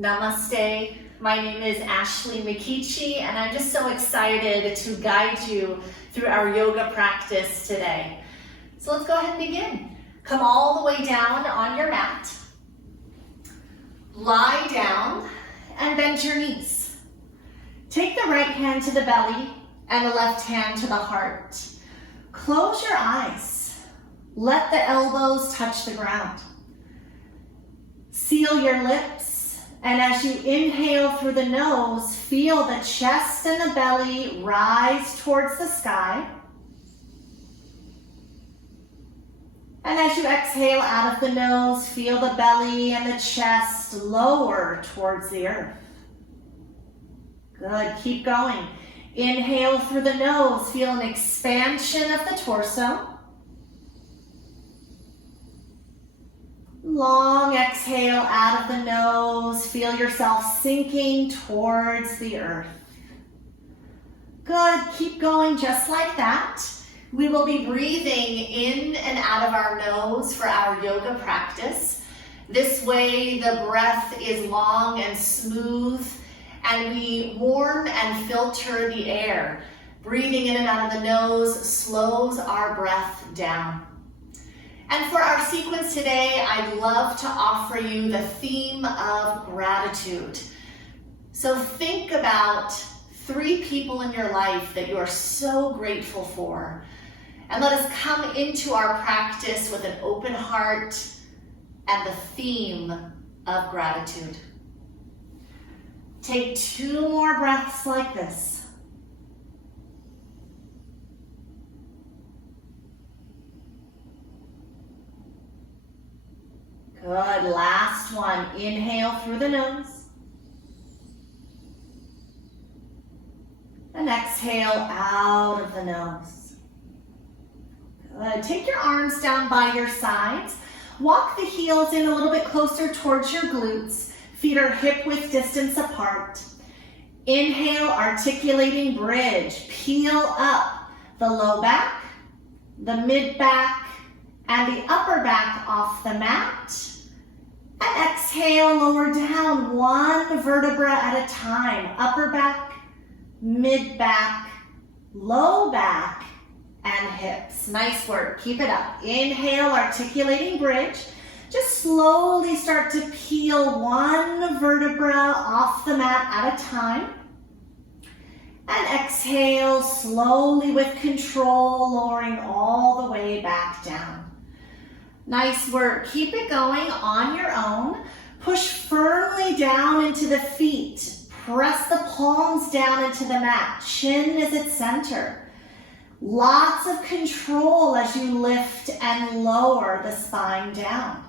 Namaste. My name is Ashley Mikichi, and I'm just so excited to guide you through our yoga practice today. So let's go ahead and begin. Come all the way down on your mat. Lie down and bend your knees. Take the right hand to the belly and the left hand to the heart. Close your eyes. Let the elbows touch the ground. Seal your lips, and as you inhale through the nose, feel the chest and the belly rise towards the sky. And as you exhale out of the nose, feel the belly and the chest lower towards the earth. Good, keep going. Inhale through the nose, feel an expansion of the torso. Long exhale out of the nose, feel yourself sinking towards the earth. Good, keep going just like that. We will be breathing in and out of our nose for our yoga practice. This way the breath is long and smooth, and we warm and filter the air. Breathing in and out of the nose slows our breath down. And for our sequence today, I'd love to offer you the theme of gratitude. So think about 3 people in your life that you are so grateful for. And let us come into our practice with an open heart and the theme of gratitude. Take 2 more breaths like this. Good, last one. Inhale through the nose. And exhale out of the nose. Good, take your arms down by your sides. Walk the heels in a little bit closer towards your glutes. Feet are hip-width distance apart. Inhale, articulating bridge. Peel up the low back, the mid back, and the upper back off the mat. And exhale, lower down 1 vertebra at a time. Upper back, mid back, low back, and hips. Nice work, keep it up. Inhale, articulating bridge. Just slowly start to peel 1 vertebra off the mat at a time. And exhale, slowly with control, lowering all the way back down. Nice work. Keep it going on your own. Push firmly down into the feet. Press the palms down into the mat. Chin is at center. Lots of control as you lift and lower the spine down.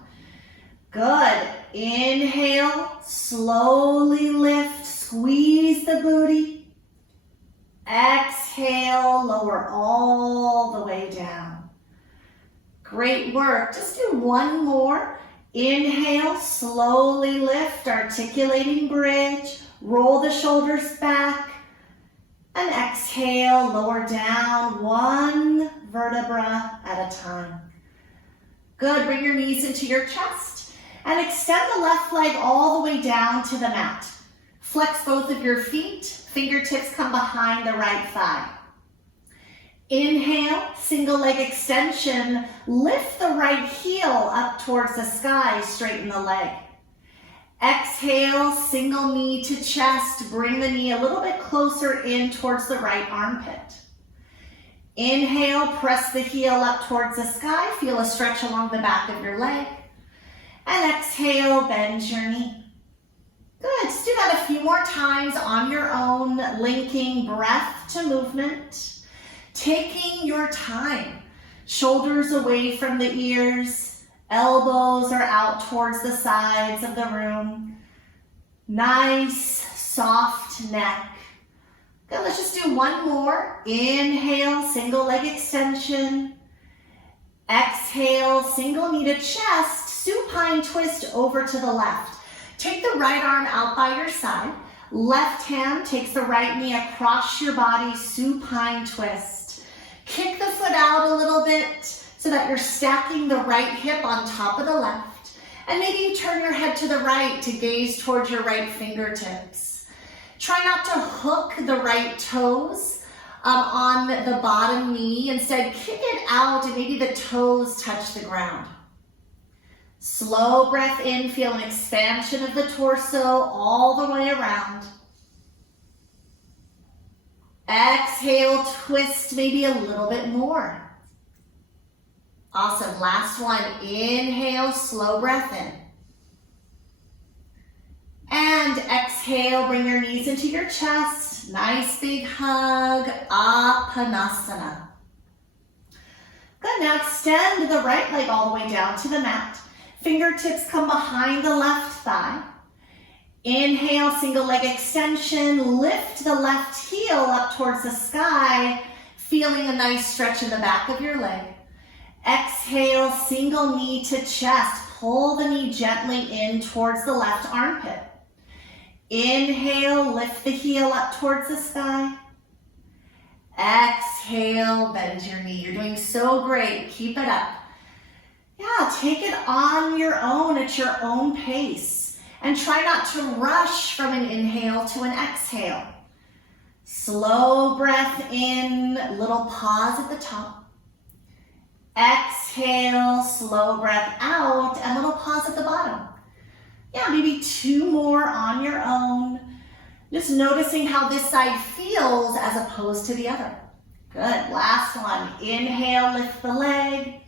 Good. Inhale, slowly lift, squeeze the booty. Exhale, lower all the way down. Great work. Just do 1 more. Inhale, slowly lift, articulating bridge. Roll the shoulders back. And exhale, lower down 1 vertebra at a time. Good. Bring your knees into your chest and extend the left leg all the way down to the mat. Flex both of your feet. Fingertips come behind the right thigh. Inhale, single leg extension. Lift the right heel up towards the sky, straighten the leg. Exhale, single knee to chest. Bring the knee a little bit closer in towards the right armpit. Inhale, press the heel up towards the sky. Feel a stretch along the back of your leg. And exhale, bend your knee. Good, just do that a few more times on your own, linking breath to movement. Taking your time. Shoulders away from the ears. Elbows are out towards the sides of the room. Nice, soft neck. Good, let's just do 1 more. Inhale, single leg extension. Exhale, single knee to chest. Supine twist over to the left. Take the right arm out by your side. Left hand takes the right knee across your body, supine twist. Kick the foot out a little bit so that you're stacking the right hip on top of the left. And maybe you turn your head to the right to gaze towards your right fingertips. Try not to hook the right toes on the bottom knee. Instead, kick it out and maybe the toes touch the ground. Slow breath in, feel an expansion of the torso all the way around. Exhale, twist maybe a little bit more. Awesome, last one. Inhale, slow breath in. And exhale, bring your knees into your chest. Nice big hug, Apanasana. Good, now extend the right leg all the way down to the mat. Fingertips come behind the left thigh. Inhale, single leg extension. Lift the left heel up towards the sky, feeling a nice stretch in the back of your leg. Exhale, single knee to chest. Pull the knee gently in towards the left armpit. Inhale, lift the heel up towards the sky. Exhale, bend your knee. You're doing so great. Keep it up. Yeah, take it on your own at your own pace. And try not to rush from an inhale to an exhale. Slow breath in, little pause at the top. Exhale, slow breath out, and little pause at the bottom. Yeah, maybe 2 more on your own. Just noticing how this side feels as opposed to the other. Good, last one. Inhale, lift the leg.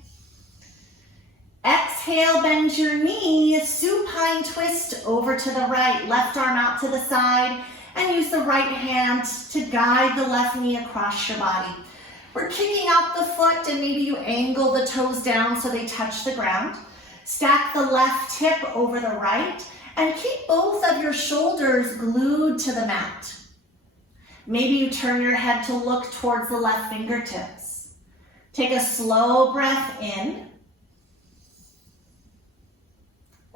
Exhale, bend your knee, supine twist over to the right, left arm out to the side, and use the right hand to guide the left knee across your body. We're kicking out the foot and maybe you angle the toes down so they touch the ground. Stack the left hip over the right and keep both of your shoulders glued to the mat. Maybe you turn your head to look towards the left fingertips. Take a slow breath in.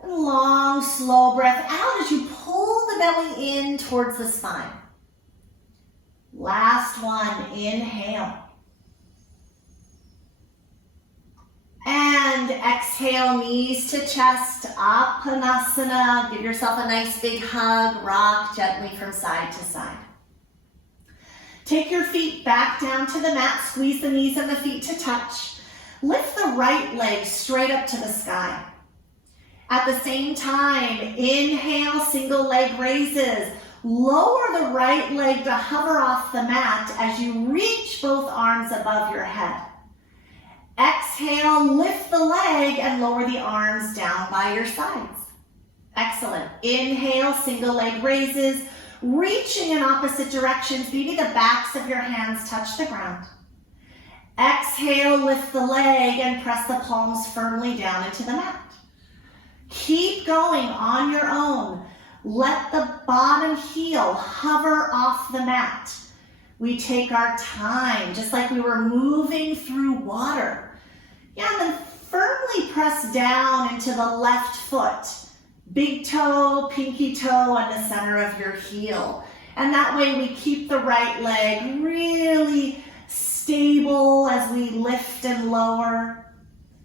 And long, slow breath out as you pull the belly in towards the spine. Last one, inhale. And exhale, knees to chest, Apanasana. Give yourself a nice big hug, rock gently from side to side. Take your feet back down to the mat, squeeze the knees and the feet to touch. Lift the right leg straight up to the sky. At the same time, inhale, single leg raises. Lower the right leg to hover off the mat as you reach both arms above your head. Exhale, lift the leg and lower the arms down by your sides. Excellent. Inhale, single leg raises, reaching in opposite directions. Maybe the backs of your hands touch the ground. Exhale, lift the leg and press the palms firmly down into the mat. Keep going on your own. Let the bottom heel hover off the mat. We take our time, just like we were moving through water. Yeah, and then firmly press down into the left foot. Big toe, pinky toe on the center of your heel. And that way we keep the right leg really stable as we lift and lower.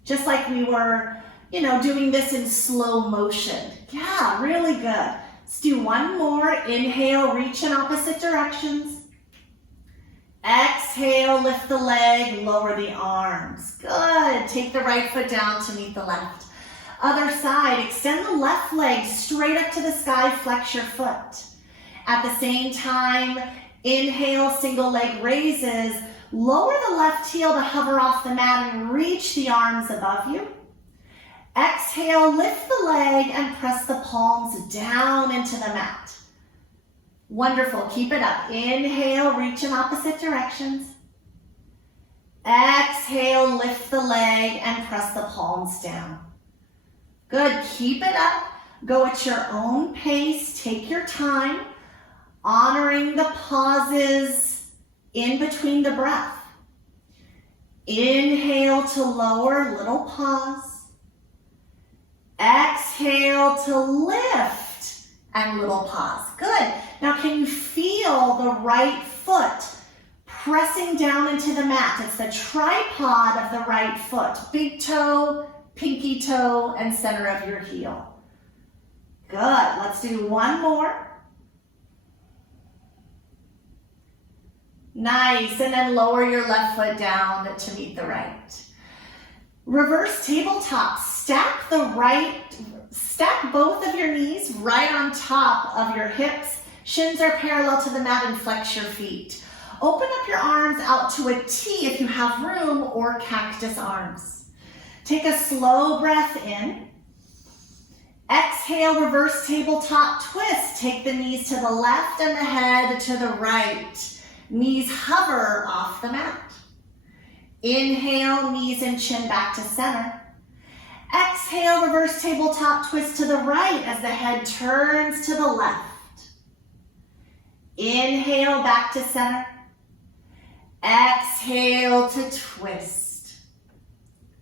Just like we were, doing this in slow motion. Yeah, really good. Let's do one more. Inhale, reach in opposite directions. Exhale, lift the leg, lower the arms. Good. Take the right foot down to meet the left. Other side, extend the left leg straight up to the sky, flex your foot. At the same time, inhale, single leg raises. Lower the left heel to hover off the mat and reach the arms above you. Exhale, lift the leg and press the palms down into the mat. Wonderful, keep it up. Inhale, reach in opposite directions. Exhale, lift the leg and press the palms down. Good, keep it up. Go at your own pace, take your time, honoring the pauses in between the breath. Inhale to lower, little pause. Exhale to lift and little pause. Good. Now can you feel the right foot pressing down into the mat? It's the tripod of the right foot. Big toe, pinky toe and center of your heel. Good. Let's do one more. Nice. And then lower your left foot down to meet the right. Reverse tabletop. Stack both of your knees right on top of your hips. Shins are parallel to the mat and flex your feet. Open up your arms out to a T if you have room, or cactus arms. Take a slow breath in. Exhale, reverse tabletop twist. Take the knees to the left and the head to the right. Knees hover off the mat. Inhale, knees and chin back to center. Exhale, reverse tabletop twist to the right as the head turns to the left. Inhale, back to center. Exhale to twist.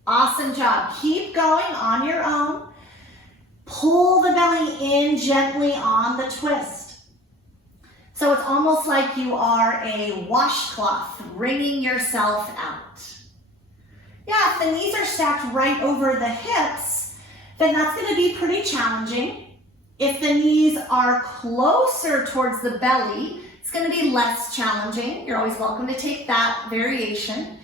Awesome job. Keep going on your own. Pull the belly in gently on the twist. So it's almost like you are a washcloth wringing yourself out. Yeah, if the knees are stacked right over the hips, then that's going to be pretty challenging. If the knees are closer towards the belly, it's going to be less challenging. You're always welcome to take that variation.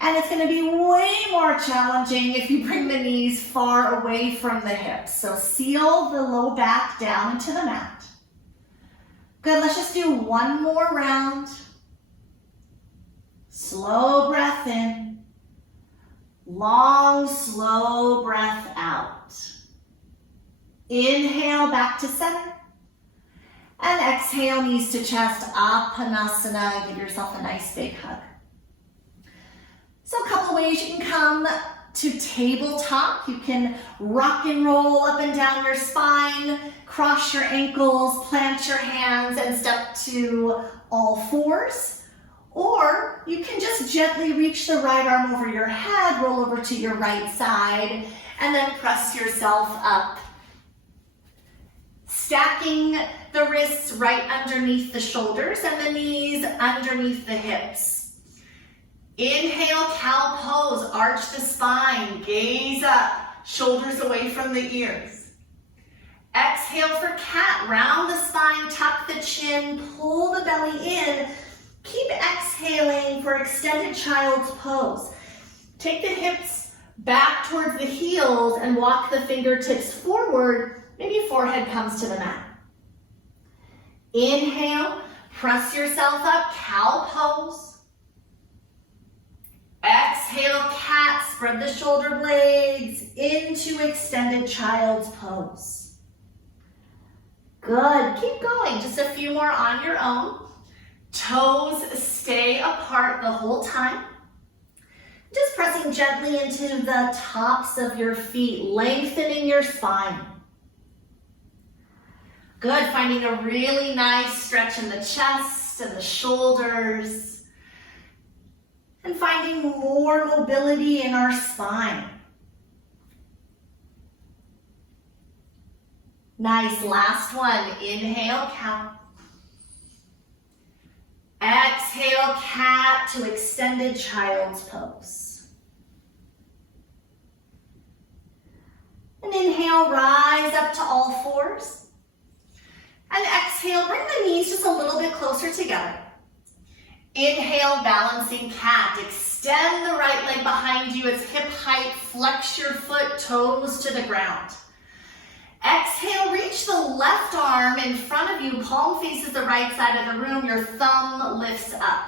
And it's going to be way more challenging if you bring the knees far away from the hips. So seal the low back down into the mat. Good, let's just do one more round. Slow breath in. Long, slow breath out. Inhale, back to center. And exhale, knees to chest, Apanasana. Give yourself a nice big hug. So a couple ways you can come to tabletop. You can rock and roll up and down your spine, cross your ankles, plant your hands, and step to all fours. Or you can just gently reach the right arm over your head, roll over to your right side, and then press yourself up. Stacking the wrists right underneath the shoulders and the knees underneath the hips. Inhale, cow pose, arch the spine, gaze up, shoulders away from the ears. Exhale for cat, round the spine, tuck the chin, pull the belly in. Keep exhaling for extended child's pose. Take the hips back towards the heels and walk the fingertips forward. Maybe forehead comes to the mat. Inhale, press yourself up, cow pose. Exhale, cat, spread the shoulder blades into extended child's pose. Good, keep going, just a few more on your own. Toes stay apart the whole time. Just pressing gently into the tops of your feet, lengthening your spine. Good, finding a really nice stretch in the chest and the shoulders. And finding more mobility in our spine. Nice, last one. Inhale, cow. Exhale, cat to extended child's pose. And inhale, rise up to all fours. And exhale, bring the knees just a little bit closer together. Inhale, balancing cat. Extend the right leg behind you. It's hip height. Flex your foot, toes to the ground. Exhale, reach the left arm in front of you. Palm faces the right side of the room. Your thumb lifts up.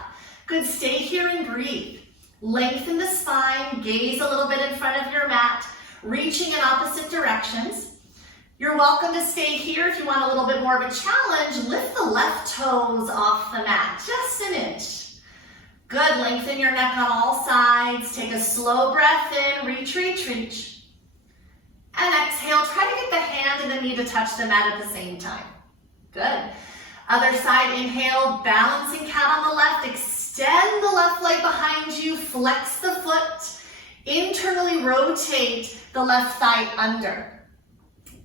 Good, stay here and breathe. Lengthen the spine. Gaze a little bit in front of your mat. Reaching in opposite directions. You're welcome to stay here if you want a little bit more of a challenge. Lift the left toes off the mat, just an inch. Good, lengthen your neck on all sides. Take a slow breath in, reach, reach, reach. And exhale, try to get the hand and the knee to touch the mat at the same time. Good. Other side, inhale, balancing cat on the left. Extend the left leg behind you, flex the foot. Internally rotate the left thigh under.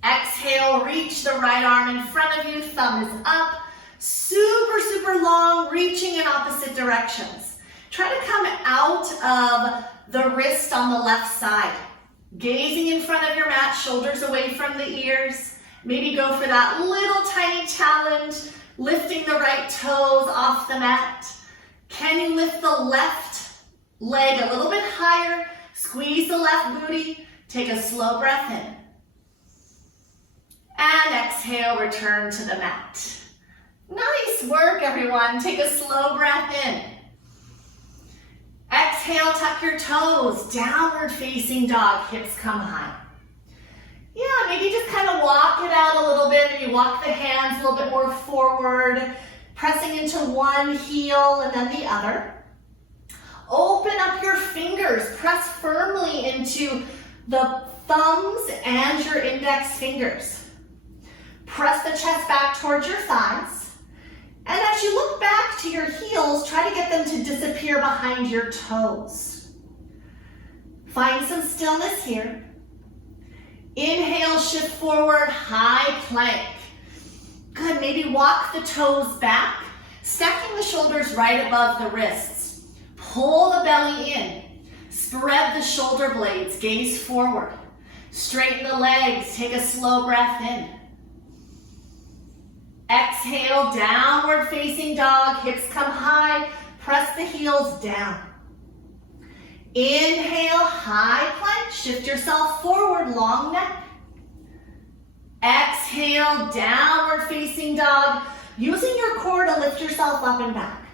Exhale, reach the right arm in front of you, thumb is up. Super, super long, reaching in opposite directions. Try to come out of the wrist on the left side. Gazing in front of your mat, shoulders away from the ears. Maybe go for that little tiny challenge, lifting the right toes off the mat. Can you lift the left leg a little bit higher? Squeeze the left booty. Take a slow breath in. And exhale, return to the mat. Nice work, everyone. Take a slow breath in. Exhale, tuck your toes. Downward facing dog, hips come high. Yeah, maybe just kind of walk it out a little bit. Maybe walk the hands a little bit more forward, pressing into one heel and then the other. Open up your fingers. Press firmly into the thumbs and your index fingers. Press the chest back towards your thighs. And as you look back to your heels, try to get them to disappear behind your toes. Find some stillness here. Inhale, shift forward, high plank. Good, maybe walk the toes back, stacking the shoulders right above the wrists. Pull the belly in. Spread the shoulder blades, gaze forward. Straighten the legs, take a slow breath in. Exhale, downward facing dog, hips come high, press the heels down. Inhale, high plank, shift yourself forward, long neck. Exhale, downward facing dog, using your core to lift yourself up and back.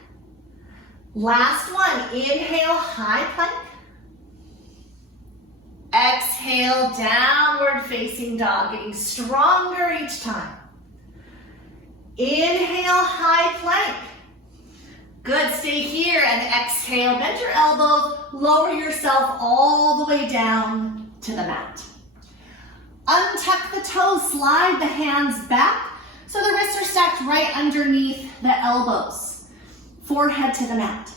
Last one, inhale, high plank. Exhale, downward facing dog, getting stronger each time. Inhale, high plank. Good, stay here and exhale, bend your elbows, lower yourself all the way down to the mat. Untuck the toes, slide the hands back so the wrists are stacked right underneath the elbows. Forehead to the mat.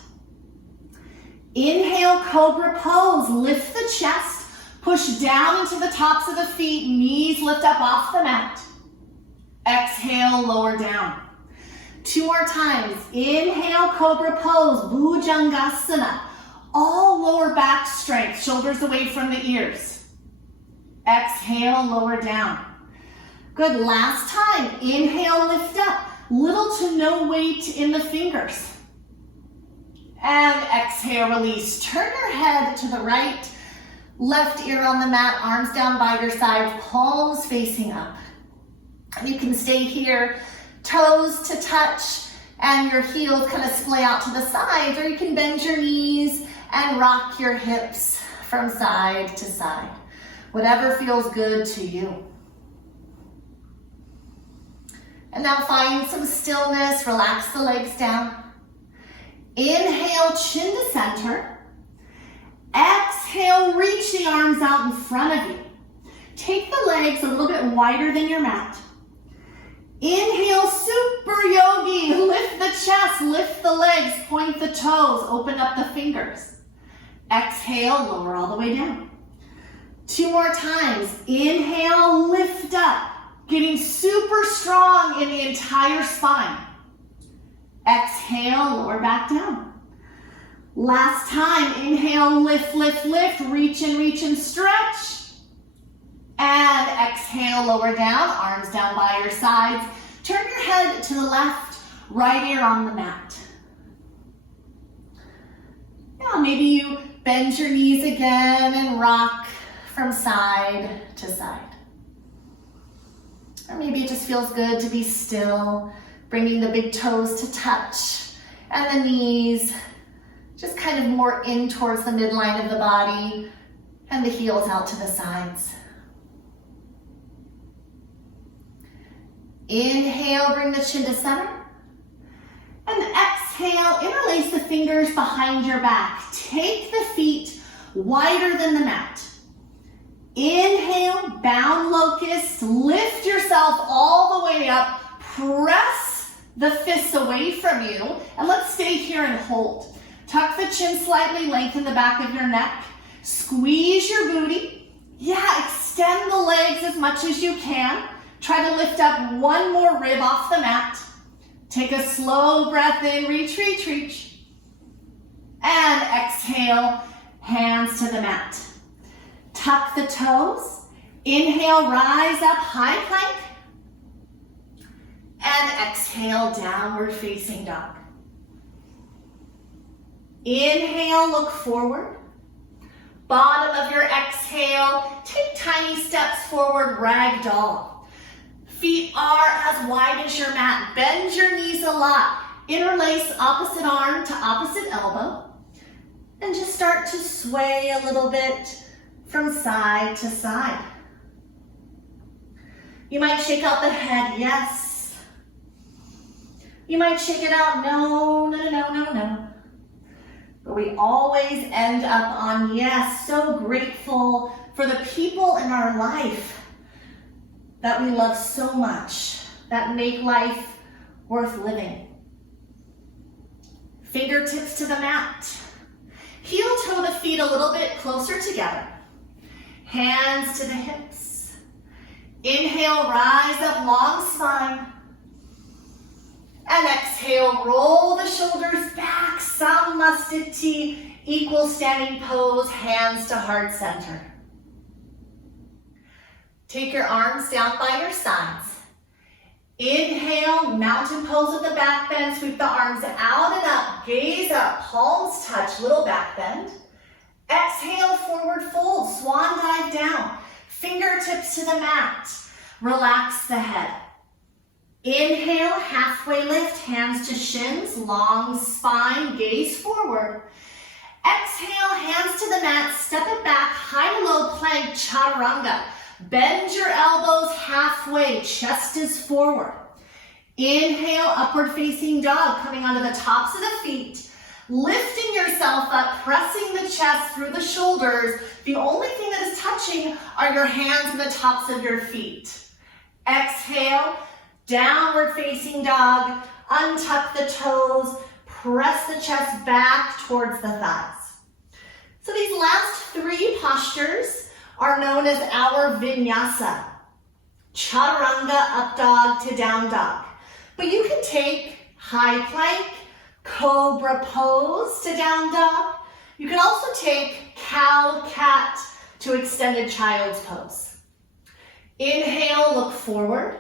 Inhale, cobra pose, lift the chest, push down into the tops of the feet, knees lift up off the mat. Exhale, lower down. 2 more times. Inhale, cobra pose, bhujangasana. All lower back strength, shoulders away from the ears. Exhale, lower down. Good, last time. Inhale, lift up. Little to no weight in the fingers. And exhale, release. Turn your head to the right, left ear on the mat, arms down by your sides, palms facing up. You can stay here, toes to touch, and your heels kind of splay out to the sides, or you can bend your knees and rock your hips from side to side. Whatever feels good to you. And now find some stillness, relax the legs down. Inhale, chin to center. Exhale, reach the arms out in front of you. Take the legs a little bit wider than your mat. Inhale, super yogi. Lift the chest, lift the legs, point the toes, open up the fingers. Exhale, lower all the way down. 2 more times. Inhale, lift up, getting super strong in the entire spine. Exhale, lower back down. Last time. Inhale, lift, lift, lift, reach and stretch. And exhale, lower down, arms down by your sides. Turn your head to the left, right ear on the mat. Now maybe you bend your knees again and rock from side to side. Or maybe it just feels good to be still, bringing the big toes to touch and the knees just kind of more in towards the midline of the body and the heels out to the sides. Inhale, bring the chin to center. And exhale, interlace the fingers behind your back. Take the feet wider than the mat. Inhale, bound locust. Lift yourself all the way up. Press the fists away from you. And let's stay here and hold. Tuck the chin slightly, lengthen the back of your neck. Squeeze your booty. Yeah, extend the legs as much as you can. Try to lift up one more rib off the mat. Take a slow breath in, reach, reach, reach. And exhale, hands to the mat. Tuck the toes. Inhale, rise up, high plank. And exhale, downward facing dog. Inhale, look forward. Bottom of your exhale, take tiny steps forward, ragdoll. Feet are as wide as your mat. Bend your knees a lot. Interlace opposite arm to opposite elbow. And just start to sway a little bit from side to side. You might shake out the head, yes. You might shake it out, no, no, no, no, no. But we always end up on yes. So grateful for the people in our life that we love so much, that make life worth living. Fingertips to the mat. Heel toe the feet a little bit closer together. Hands to the hips. Inhale, rise up, long spine. And exhale, roll the shoulders back, Samasthiti, equal standing pose, hands to heart center. Take your arms down by your sides. Inhale, mountain pose with the back bend, sweep the arms out and up, gaze up, palms touch, little back bend. Exhale, forward fold, swan dive down, fingertips to the mat, relax the head. Inhale, halfway lift, hands to shins, long spine, gaze forward. Exhale, hands to the mat, step it back, high to low plank, chaturanga. Bend your elbows halfway, chest is forward. Inhale, upward facing dog, coming onto the tops of the feet. Lifting yourself up, pressing the chest through the shoulders. The only thing that is touching are your hands and the tops of your feet. Exhale, downward facing dog, untuck the toes, press the chest back towards the thighs. So these last three postures are known as our vinyasa. Chaturanga, up dog to down dog. But you can take high plank, cobra pose to down dog. You can also take cow, cat to extended child's pose. Inhale, look forward.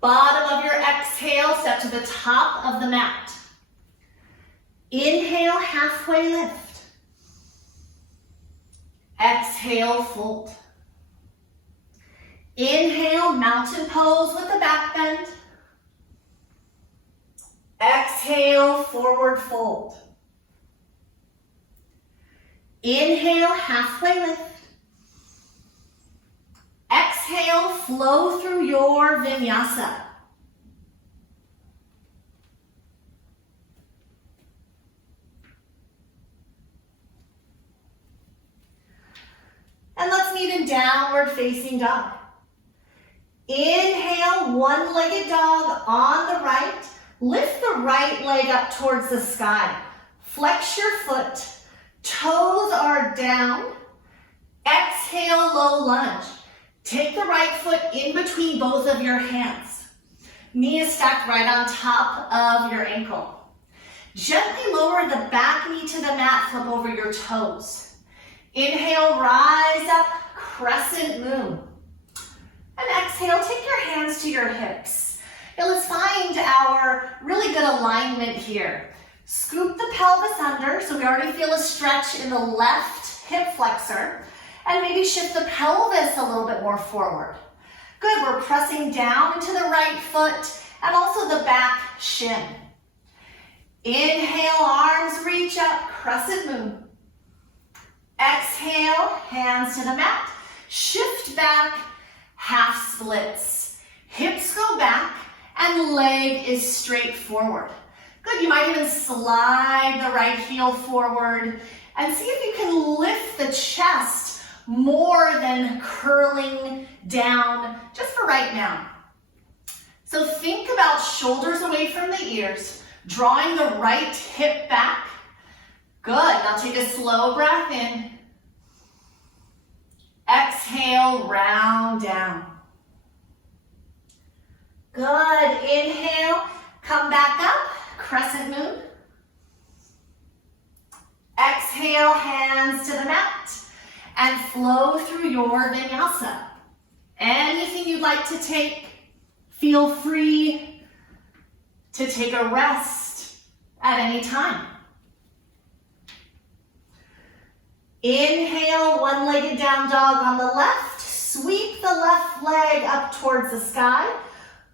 Bottom of your exhale, step to the top of the mat. Inhale, halfway lift. Exhale, fold. Inhale, mountain pose with the back bend. Exhale, forward fold. Inhale, halfway lift. Exhale, flow through your vinyasa. And let's meet in downward facing dog. Inhale, one-legged dog on the right. Lift the right leg up towards the sky. Flex your foot. Toes are down. Exhale, low lunge. Take the right foot in between both of your hands. Knee is stacked right on top of your ankle. Gently lower the back knee to the mat, flip over your toes. Inhale, rise up, crescent moon. And exhale, take your hands to your hips. Now let's find our really good alignment here. Scoop the pelvis under, so we already feel a stretch in the left hip flexor. And maybe shift the pelvis a little bit more forward. Good, we're pressing down into the right foot and also the back shin. Inhale, arms reach up, crescent moon. Exhale, hands to the mat. Shift back, half splits. Hips go back and leg is straight forward. Good, you might even slide the right heel forward and see if you can lift the chest more than curling down, just for right now. So think about shoulders away from the ears, drawing the right hip back. Good, now take a slow breath in. Exhale, round down. Good, inhale, come back up, crescent moon. Exhale, hands to the mat. and flow through your vinyasa. Anything you'd like to take, feel free to take a rest at any time. Inhale, one-legged down dog on the left. Sweep the left leg up towards the sky.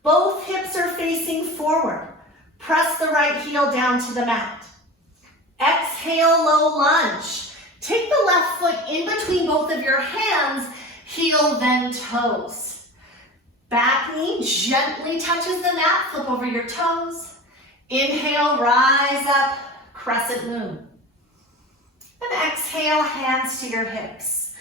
Both hips are facing forward. Press the right heel down to the mat. Exhale, low lunge. Take the left foot in between both of your hands, heel then toes. Back knee gently touches the mat, flip over your toes. Inhale, rise up, crescent moon. And exhale, hands to your hips.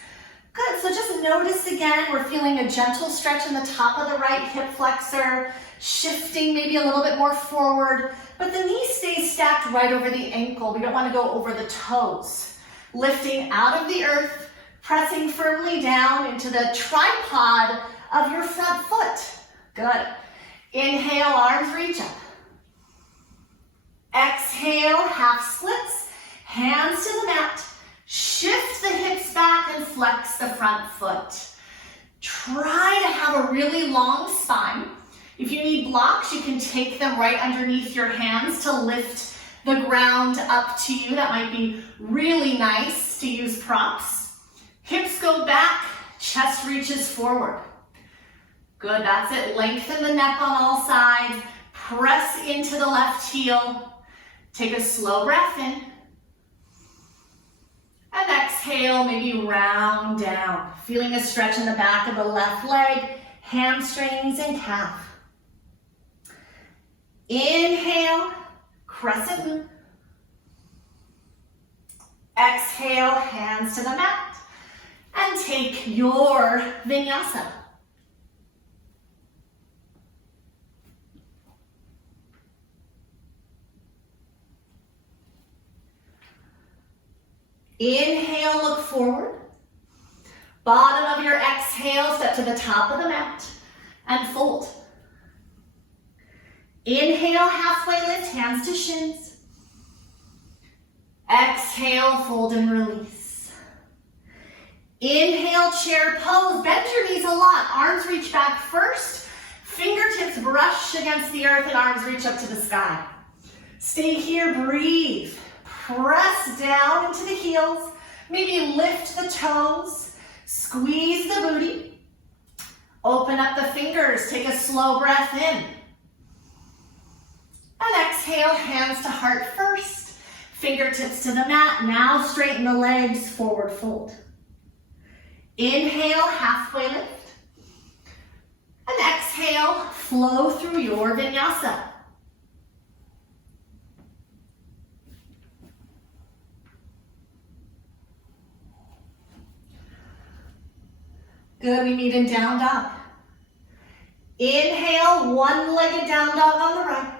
Good, so just notice again, we're feeling a gentle stretch in the top of the right hip flexor, shifting maybe a little bit more forward, but the knee stays stacked right over the ankle. We don't want to go over the toes. Lifting out of the earth, pressing firmly down into the tripod of your front foot. Good. Inhale, arms reach up. Exhale, half splits, hands to the mat. Shift the hips back and flex the front foot. Try to have a really long spine. If you need blocks, you can take them right underneath your hands to lift the ground up to you. That might be really nice to use props. Hips go back, chest reaches forward. Good, that's it. Lengthen the neck on all sides. Press into the left heel. Take a slow breath in. And exhale, maybe round down. Feeling a stretch in the back of the left leg, hamstrings and calf. Inhale, crescent moon. Exhale, hands to the mat. And take your vinyasa. Inhale, look forward. Bottom of your exhale, step to the top of the mat and fold. Inhale, halfway lift, hands to shins. Exhale, fold and release. Inhale, chair pose. Bend your knees a lot. Arms reach back first. Fingertips brush against the earth and arms reach up to the sky. Stay here, breathe. Press down into the heels. Maybe lift the toes. Squeeze the booty. Open up the fingers. Take a slow breath in. And exhale, hands to heart first. Fingertips to the mat. Now straighten the legs, forward fold. Inhale, halfway lift. And exhale, flow through your vinyasa. Good, we meet in down dog. Inhale, one-legged down dog on the right.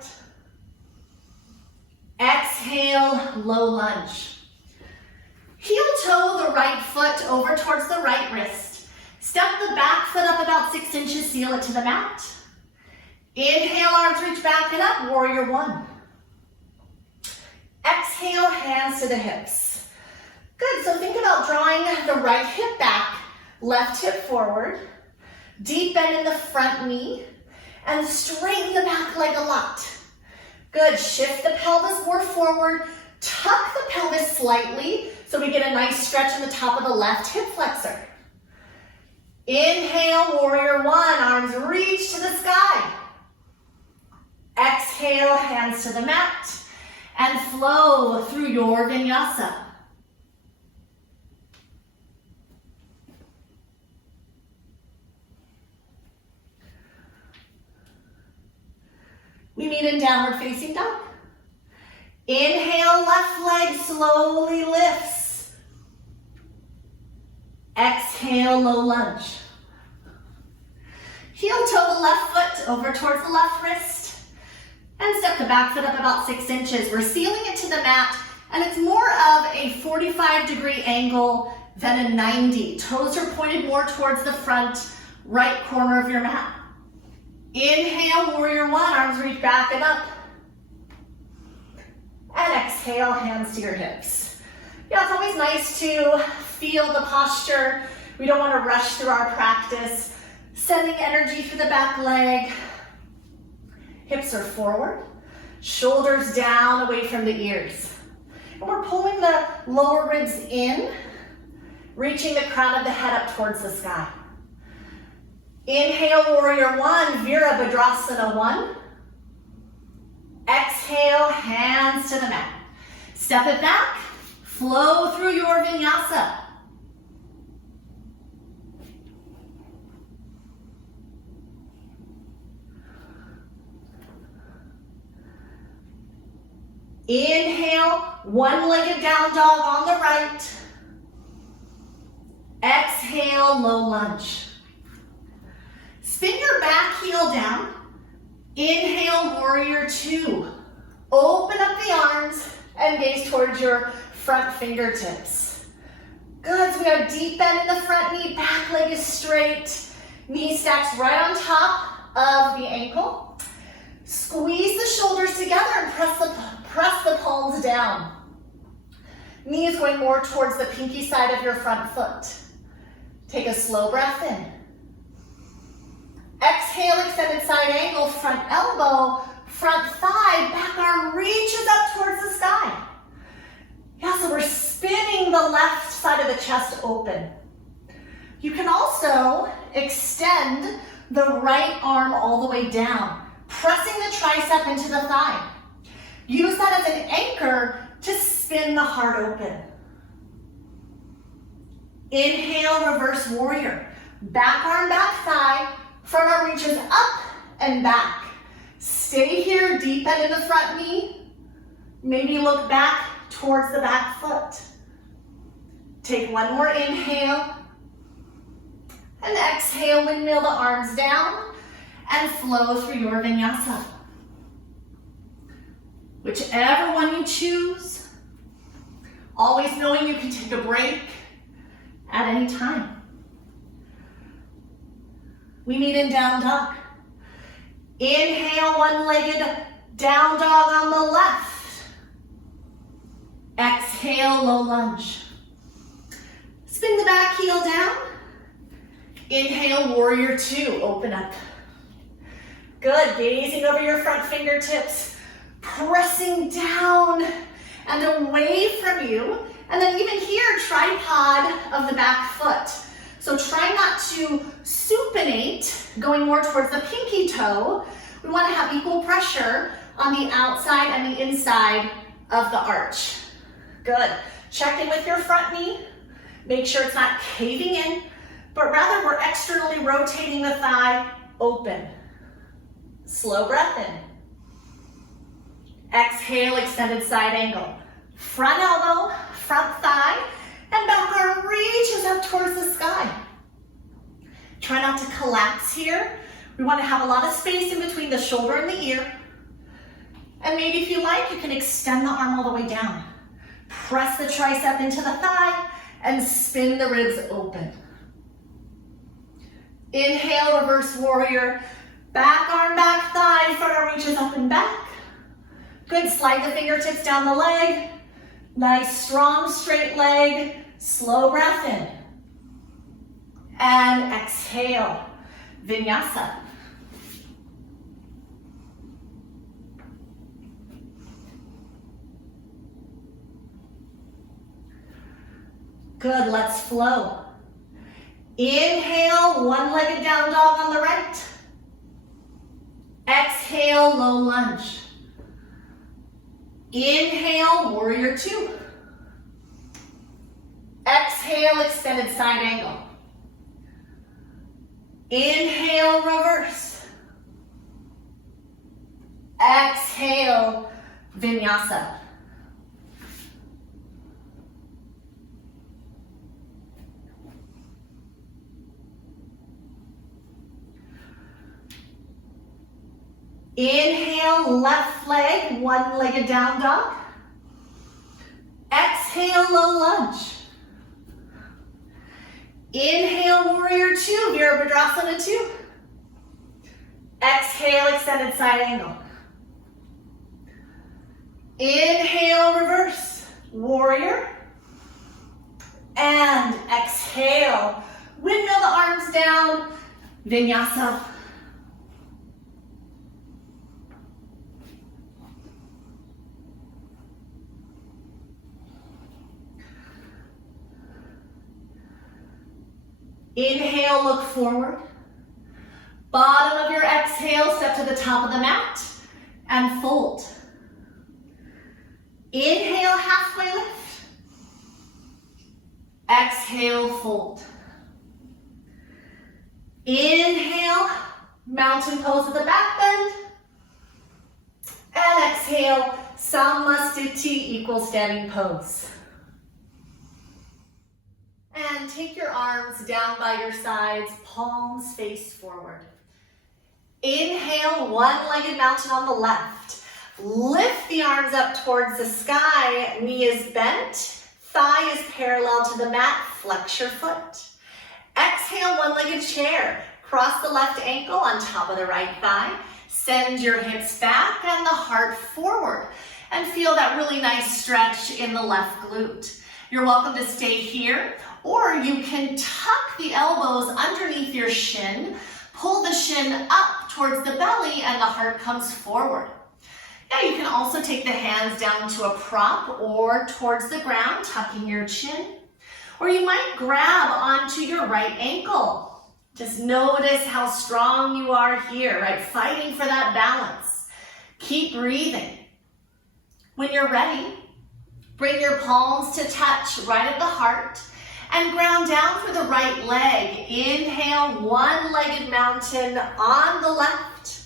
Exhale, low lunge. Heel toe the right foot over towards the right wrist. Step the back foot up about 6 inches, seal it to the mat. Inhale, arms reach back and up, warrior one. Exhale, hands to the hips. Good, so think about drawing the right hip back, left hip forward, deep bend in the front knee, and straighten the back leg a lot. Good, shift the pelvis more forward, tuck the pelvis slightly so we get a nice stretch in the top of the left hip flexor. Inhale, warrior one, arms reach to the sky. Exhale, hands to the mat, and flow through your vinyasa. We meet in downward facing dog. Inhale, left leg slowly lifts. Exhale, low lunge. Heel toe the left foot over towards the left wrist. And step the back foot up about 6 inches. We're sealing it to the mat, and it's more of a 45-degree angle than a 90. Toes are pointed more towards the front right corner of your mat. Inhale, warrior one, arms reach back and up. And exhale, hands to your hips. Yeah, it's always nice to feel the posture. We don't want to rush through our practice. Sending energy through the back leg. Hips are forward. Shoulders down away from the ears. And we're pulling the lower ribs in, reaching the crown of the head up towards the sky. Inhale, warrior one, Virabhadrasana one. Exhale, hands to the mat. Step it back, flow through your vinyasa. Inhale, one-legged down dog on the right. Exhale, low lunge. Spin your back heel down. Inhale, warrior two. Open up the arms and gaze towards your front fingertips. Good, so we have deep bend in the front knee, back leg is straight. Knee stacks right on top of the ankle. Squeeze the shoulders together and press the palms down. Knees going more towards the pinky side of your front foot. Take a slow breath in. Exhale, extended side angle, front elbow, front thigh, back arm reaches up towards the sky. Yeah, so we're spinning the left side of the chest open. You can also extend the right arm all the way down, pressing the tricep into the thigh. Use that as an anchor to spin the heart open. Inhale, reverse warrior. Back arm, back thigh. Front arm reaches up and back. Stay here, deep bend in the front knee. Maybe look back towards the back foot. Take one more inhale. And exhale, windmill the arms down and flow through your vinyasa. Whichever one you choose, always knowing you can take a break at any time. We meet in down dog. Inhale, one-legged down dog on the left. Exhale, low lunge. Spin the back heel down. Inhale, warrior two, open up. Good, gazing over your front fingertips, pressing down and away from you. And then even here, tripod of the back foot. So try not to supinate, going more towards the pinky toe. We want to have equal pressure on the outside and the inside of the arch. Good. Check in with your front knee. Make sure it's not caving in, but rather we're externally rotating the thigh open. Slow breath in. Exhale, extended side angle. Front elbow, front thigh, and back arm reaches up towards the sky. Try not to collapse here. We want to have a lot of space in between the shoulder and the ear. And maybe if you like, you can extend the arm all the way down. Press the tricep into the thigh and spin the ribs open. Inhale, reverse warrior. Back arm, back thigh, front arm reaches up and back. Good, slide the fingertips down the leg. Nice, strong, straight leg. Slow breath in. And exhale, vinyasa. Good, let's flow. Inhale, one-legged down dog on the right. Exhale, low lunge. Inhale, warrior two. Exhale, extended side angle. Inhale, reverse. Exhale, vinyasa. Inhale, left leg, one-legged down dog. Exhale, low lunge. Inhale, warrior two, Virabhadrasana two. Exhale, extended side angle. Inhale, reverse, warrior. And exhale. Windmill the arms down, vinyasa. Inhale, look forward. Bottom of your exhale, step to the top of the mat and fold. Inhale, halfway lift. Exhale, fold. Inhale, mountain pose with the back bend. And exhale, Samasthiti, equal standing pose. And take your arms down by your sides, palms face forward. Inhale, one-legged mountain on the left. Lift the arms up towards the sky, knee is bent, thigh is parallel to the mat, flex your foot. Exhale, one-legged chair. Cross the left ankle on top of the right thigh. Send your hips back and the heart forward. And feel that really nice stretch in the left glute. You're welcome to stay here, or you can tuck the elbows underneath your shin, pull the shin up towards the belly, and the heart comes forward. Now you can also take the hands down to a prop or towards the ground, tucking your chin. Or you might grab onto your right ankle. Just notice how strong you are here, right? Fighting for that balance. Keep breathing. When you're ready, bring your palms to touch right at the heart and ground down for the right leg. Inhale, one-legged mountain on the left.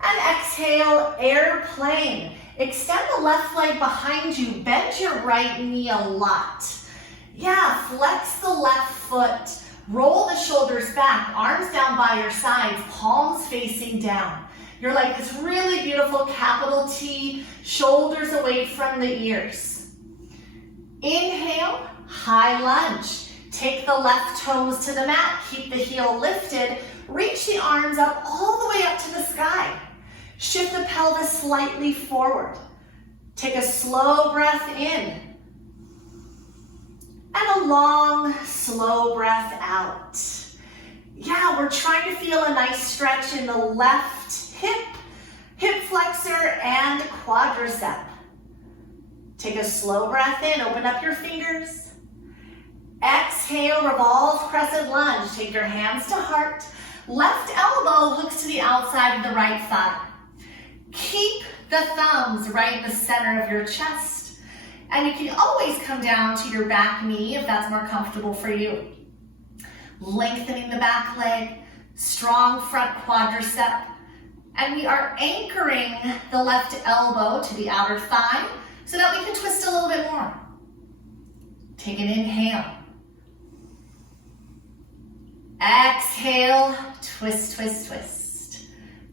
And exhale, airplane. Extend the left leg behind you. Bend your right knee a lot. Yeah, flex the left foot. Roll the shoulders back, arms down by your sides, palms facing down. You're like this really beautiful capital T, shoulders away from the ears. Inhale, high lunge. Take the left toes to the mat, keep the heel lifted, reach the arms up all the way up to the sky. Shift the pelvis slightly forward. Take a slow breath in. And a long, slow breath out. Yeah, we're trying to feel a nice stretch in the left hip flexor and quadricep. Take a slow breath in, open up your fingers. Exhale, revolve, crescent lunge. Take your hands to heart. Left elbow hooks to the outside of the right thigh. Keep the thumbs right in the center of your chest. And you can always come down to your back knee if that's more comfortable for you. Lengthening the back leg, strong front quadricep. And we are anchoring the left elbow to the outer thigh so that we can twist a little bit more. Take an inhale. Exhale, twist, twist, twist.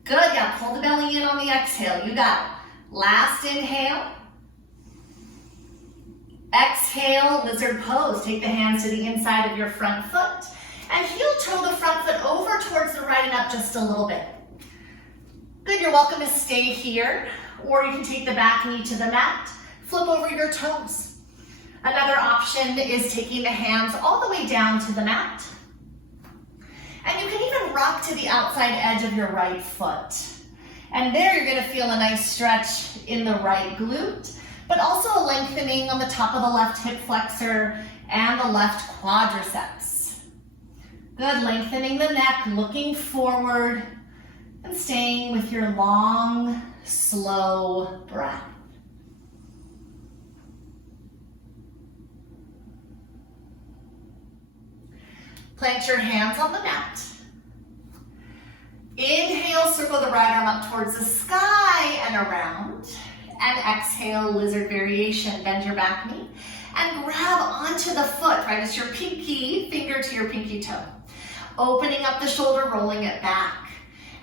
Good, yeah, pull the belly in on the exhale, you got it. Last inhale. Exhale, lizard pose. Take the hands to the inside of your front foot and heel toe the front foot over towards the right and up just a little bit. Good, you're welcome to stay here, or you can take the back knee to the mat, flip over your toes. Another option is taking the hands all the way down to the mat. And you can even rock to the outside edge of your right foot. And there you're gonna feel a nice stretch in the right glute, but also a lengthening on the top of the left hip flexor and the left quadriceps. Good, lengthening the neck, looking forward, and staying with your long, slow breath. Plant your hands on the mat. Inhale, circle the right arm up towards the sky and around. And exhale, lizard variation. Bend your back knee and grab onto the foot, right? It's your pinky finger to your pinky toe. Opening up the shoulder, rolling it back.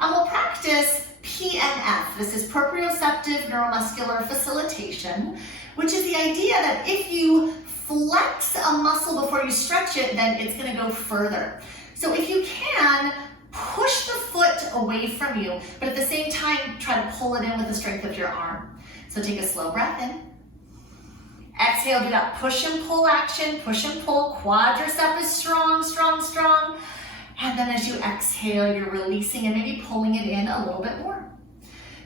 And we'll practice PNF. This is proprioceptive neuromuscular facilitation, which is the idea that if you flex a muscle before you stretch it, then it's gonna go further. So if you can, push the foot away from you, but at the same time, try to pull it in with the strength of your arm. So take a slow breath in. Exhale, do that push and pull action, push and pull. Quadricep is strong, strong, strong. And then as you exhale, you're releasing and maybe pulling it in a little bit more.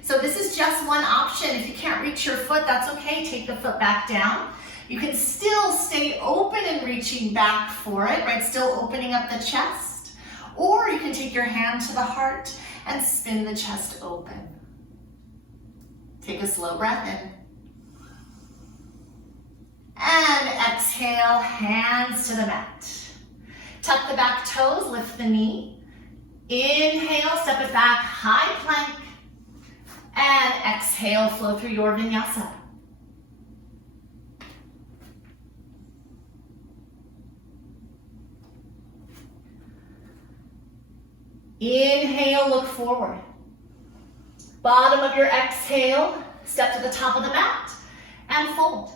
So this is just one option. If you can't reach your foot, that's okay. Take the foot back down. You can still stay open and reaching back for it, right? Still opening up the chest. Or you can take your hand to the heart and spin the chest open. Take a slow breath in. And exhale, hands to the mat. Tuck the back toes, lift the knee. Inhale, step it back, high plank. And exhale, flow through your vinyasa. Inhale, look forward. Bottom of your exhale, step to the top of the mat and fold.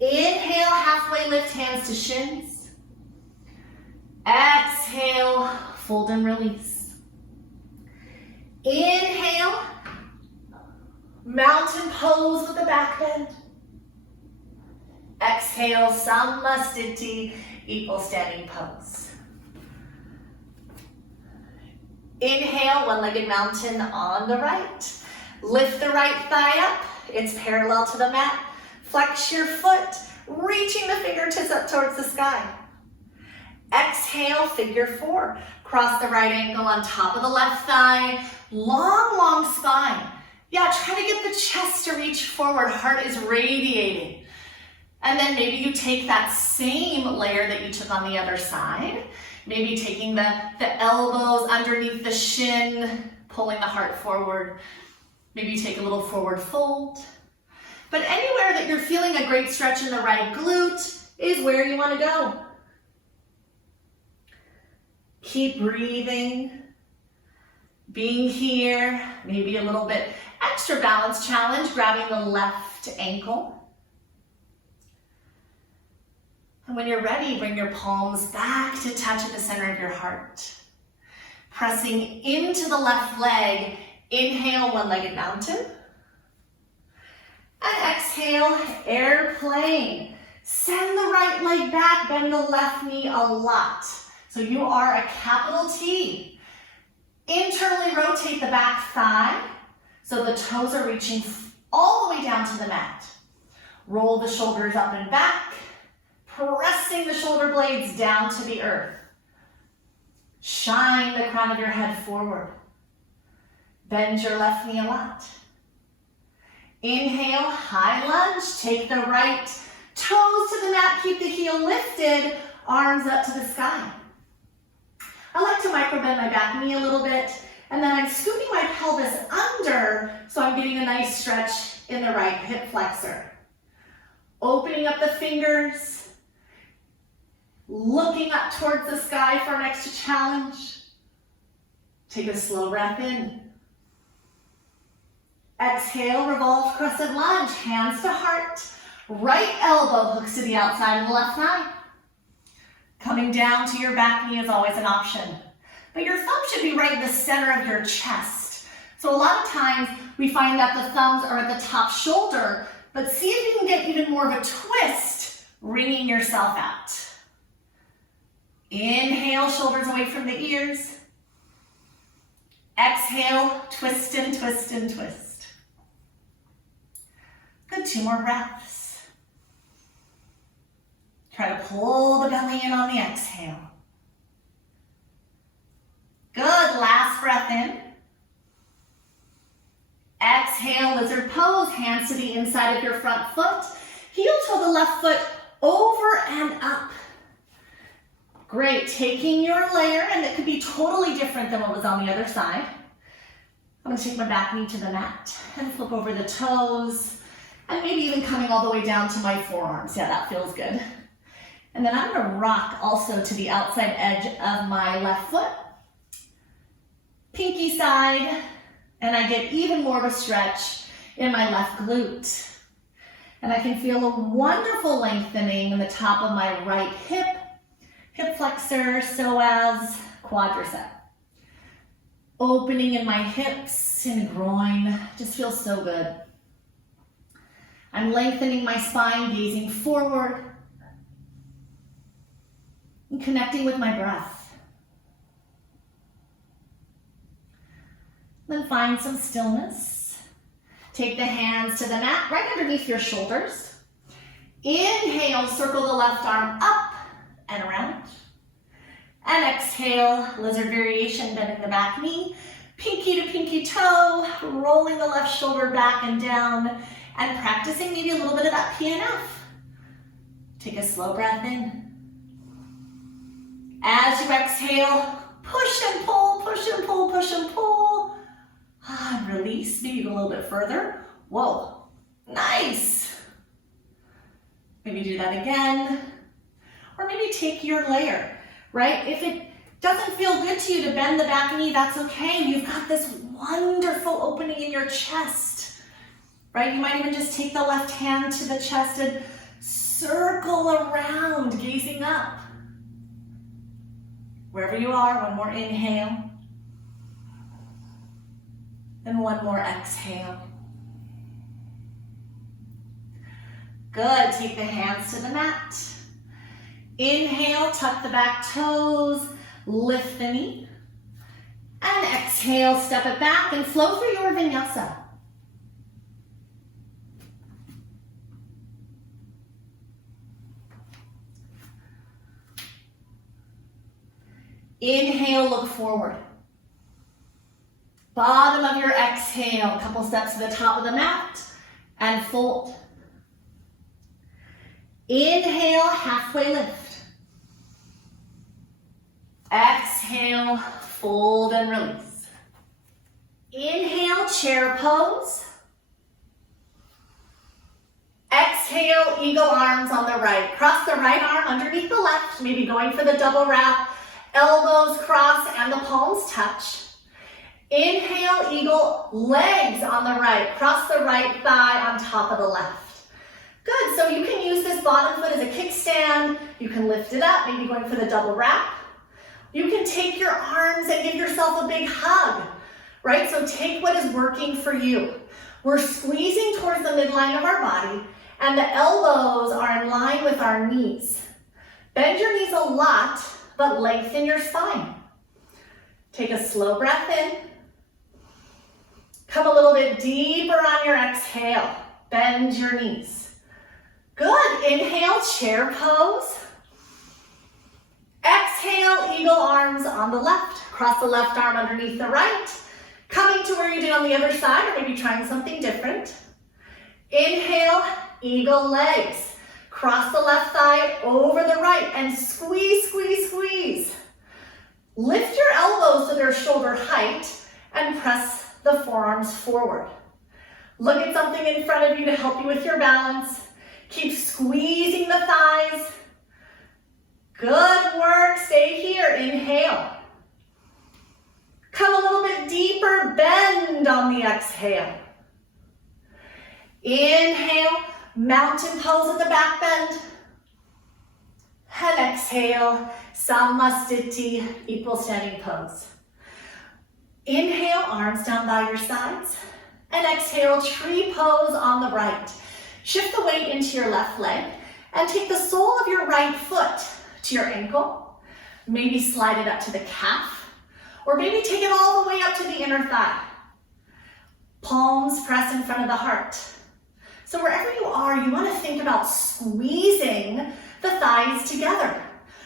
Inhale, halfway lift, hands to shins. Exhale, fold and release. Inhale, mountain pose with the back bend. Exhale, Samasthiti, equal standing pose. Inhale, one-legged mountain on the right. Lift the right thigh up. It's parallel to the mat. Flex your foot, reaching the fingertips up towards the sky. Exhale, figure four. Cross the right ankle on top of the left thigh. Long, long spine. Yeah, try to get the chest to reach forward. Heart is radiating. And then maybe you take that same layer that you took on the other side. Maybe taking the elbows underneath the shin, pulling the heart forward. Maybe you take a little forward fold. But anywhere that you're feeling a great stretch in the right glute is where you want to go. Keep breathing, being here, maybe a little bit extra balance challenge, grabbing the left ankle. And when you're ready, bring your palms back to touch at the center of your heart. Pressing into the left leg, inhale, one-legged mountain. And exhale, airplane. Send the right leg back, bend the left knee a lot. So you are a capital T. Internally rotate the back thigh so the toes are reaching all the way down to the mat. Roll the shoulders up and back, pressing the shoulder blades down to the earth. Shine the crown of your head forward. Bend your left knee a lot. Inhale, high lunge. Take the right toes to the mat. Keep the heel lifted, arms up to the sky. I like to micro-bend my back knee a little bit, and then I'm scooping my pelvis under so I'm getting a nice stretch in the right hip flexor. Opening up the fingers, looking up towards the sky for an extra challenge. Take a slow breath in. Exhale, revolve crescent lunge, hands to heart. Right elbow hooks to the outside of the left thigh. Coming down to your back knee is always an option. But your thumb should be right in the center of your chest. So a lot of times we find that the thumbs are at the top shoulder, but see if you can get even more of a twist, wringing yourself out. Inhale, shoulders away from the ears. Exhale, twist and twist and twist. Good, 2 more breaths. Try to pull the belly in on the exhale. Good, last breath in. Exhale, lizard pose, hands to the inside of your front foot. Heel toe the left foot over and up. Great, taking your layer, and it could be totally different than what was on the other side. I'm gonna take my back knee to the mat and flip over the toes, and maybe even coming all the way down to my forearms. Yeah, that feels good. And then I'm gonna rock also to the outside edge of my left foot. Pinky side, and I get even more of a stretch in my left glute. And I can feel a wonderful lengthening in the top of my right hip flexor, psoas, quadricep. Opening in my hips and groin, just feels so good. I'm lengthening my spine, gazing forward, and connecting with my breath. Then find some stillness. Take the hands to the mat, right underneath your shoulders. Inhale, circle the left arm up and around. And exhale, lizard variation, bending the back knee. Pinky to pinky toe, rolling the left shoulder back and down, and practicing maybe a little bit of that PNF. Take a slow breath in. As you exhale, push and pull, push and pull, push and pull. And release, maybe go a little bit further. Whoa, nice. Maybe do that again. Or maybe take your layer, right? If it doesn't feel good to you to bend the back knee, that's okay. You've got this wonderful opening in your chest, right? You might even just take the left hand to the chest and circle around, gazing up. Wherever you are, one more inhale. And one more exhale. Good, take the hands to the mat. Inhale, tuck the back toes, lift the knee. And exhale, step it back and flow through your vinyasa. Inhale, look forward. Bottom of your exhale, a couple steps to the top of the mat and fold. Inhale, halfway lift. Exhale, fold and release. Inhale, chair pose. Exhale, eagle arms on the right. Cross the right arm underneath the left, maybe going for the double wrap. Elbows cross and the palms touch. Inhale, eagle, legs on the right. Cross the right thigh on top of the left. Good, so you can use this bottom foot as a kickstand. You can lift it up, maybe going for the double wrap. You can take your arms and give yourself a big hug, right? So take what is working for you. We're squeezing towards the midline of our body and the elbows are in line with our knees. Bend your knees a lot, but lengthen your spine. Take a slow breath in. Come a little bit deeper on your exhale. Bend your knees. Good, inhale, chair pose. Exhale, eagle arms on the left. Cross the left arm underneath the right. Coming to where you did on the other side, or maybe trying something different. Inhale, eagle legs. Cross the left thigh over the right and squeeze, squeeze, squeeze. Lift your elbows to their shoulder height and press the forearms forward. Look at something in front of you to help you with your balance. Keep squeezing the thighs. Good work, stay here, inhale. Come a little bit deeper, bend on the exhale. Inhale, mountain pose at the back bend. And exhale, Samastiti, equal standing pose. Inhale, arms down by your sides. And exhale, tree pose on the right. Shift the weight into your left leg and take the sole of your right foot to your ankle. Maybe slide it up to the calf, or maybe take it all the way up to the inner thigh. Palms press in front of the heart. So wherever you are, you want to think about squeezing the thighs together,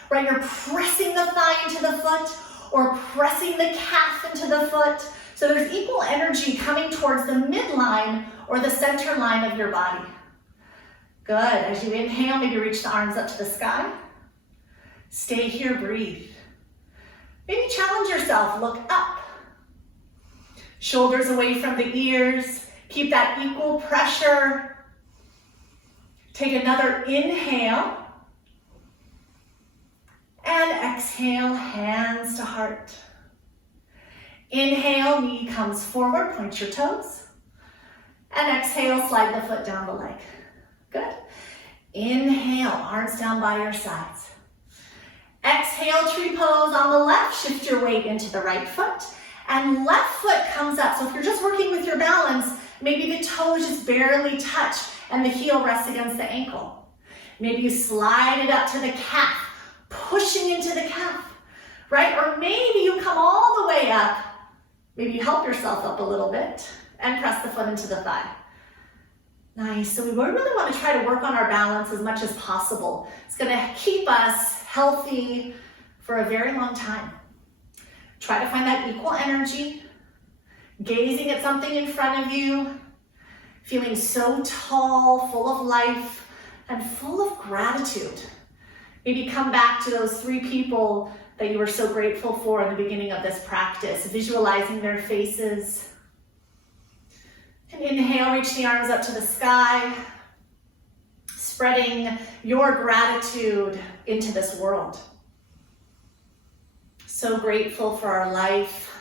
right? You're pressing the thigh into the foot or pressing the calf into the foot. So there's equal energy coming towards the midline or the center line of your body. Good, as you inhale, maybe reach the arms up to the sky. Stay here, breathe. Maybe challenge yourself, look up. Shoulders away from the ears. Keep that equal pressure. Take another inhale. And exhale, hands to heart. Inhale, knee comes forward, point your toes. And exhale, slide the foot down the leg. Good. Inhale, arms down by your sides. Exhale, tree pose on the left. Shift your weight into the right foot. And left foot comes up. So if you're just working with your balance, Maybe the toes just barely touch and the heel rests against the ankle. Maybe you slide it up to the calf, pushing into the calf, right? Or maybe you come all the way up. Maybe you help yourself up a little bit and press the foot into the thigh. Nice. So we really want to try to work on our balance as much as possible. It's going to keep us healthy for a very long time. Try to find that equal energy, gazing at something in front of you, feeling so tall, full of life, and full of gratitude. Maybe come back to those 3 people that you were so grateful for in the beginning of this practice, visualizing their faces. And inhale, reach the arms up to the sky, spreading your gratitude into this world. So grateful for our life,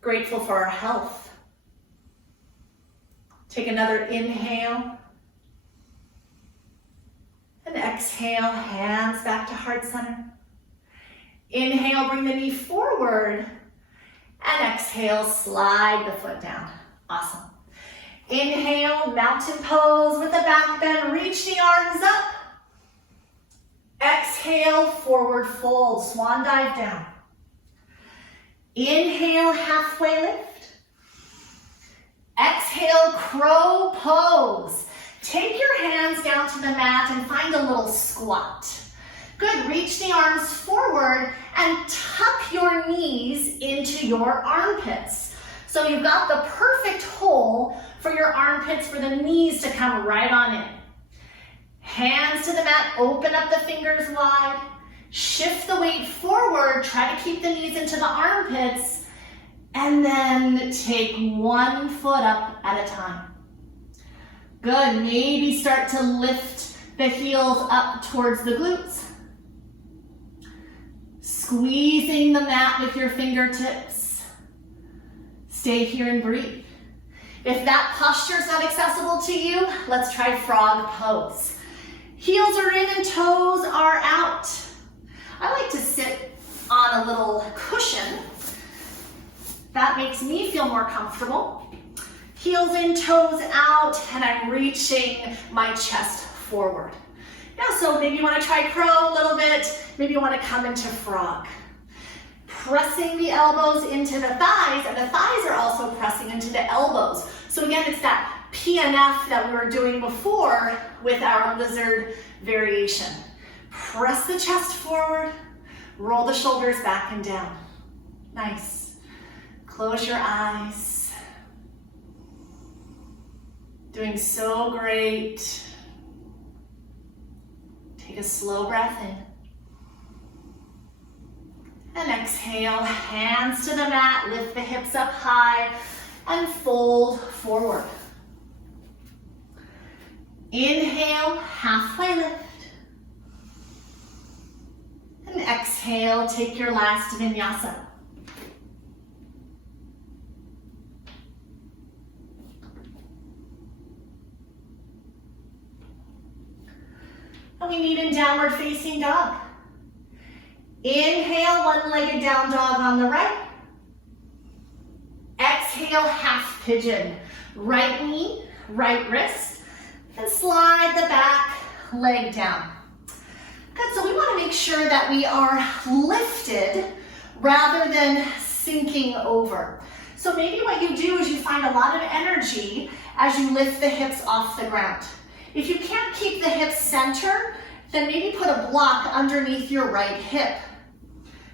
grateful for our health. Take another inhale. And exhale, hands back to heart center. Inhale, bring the knee forward. And exhale, slide the foot down. Awesome. Inhale, mountain pose with the back bend. Reach the arms up. Exhale, forward fold, swan dive down. Inhale, halfway lift. Exhale, crow pose. Take your hands down to the mat and find a little squat. Good, reach the arms forward and tuck your knees into your armpits. So you've got the perfect hole for your armpits for the knees to come right on in. Hands to the mat, open up the fingers wide. Shift the weight forward, try to keep the knees into the armpits, and then take 1 foot up at a time. Good, maybe start to lift the heels up towards the glutes. Squeezing the mat with your fingertips. Stay here and breathe. If that posture is not accessible to you, let's try frog pose. Heels are in and toes are out. I like to sit on a little cushion. That makes me feel more comfortable. Heels in, toes out, and I'm reaching my chest forward. Yeah, so maybe you want to try crow a little bit. Maybe you want to come into frog. Pressing the elbows into the thighs, and the thighs are also pressing into the elbows. So again, it's that PNF that we were doing before with our lizard variation. Press the chest forward, roll the shoulders back and down. Nice. Close your eyes. Doing so great. Take a slow breath in. And exhale, hands to the mat, lift the hips up high, and fold forward. Inhale, halfway lift. And exhale, take your last vinyasa. And we meet in downward facing dog. Inhale, one-legged down dog on the right. Exhale, half pigeon. Right knee, right wrist, and slide the back leg down. Good, so we want to make sure that we are lifted rather than sinking over. So maybe what you do is you find a lot of energy as you lift the hips off the ground. If you can't keep the hips centered, then maybe put a block underneath your right hip.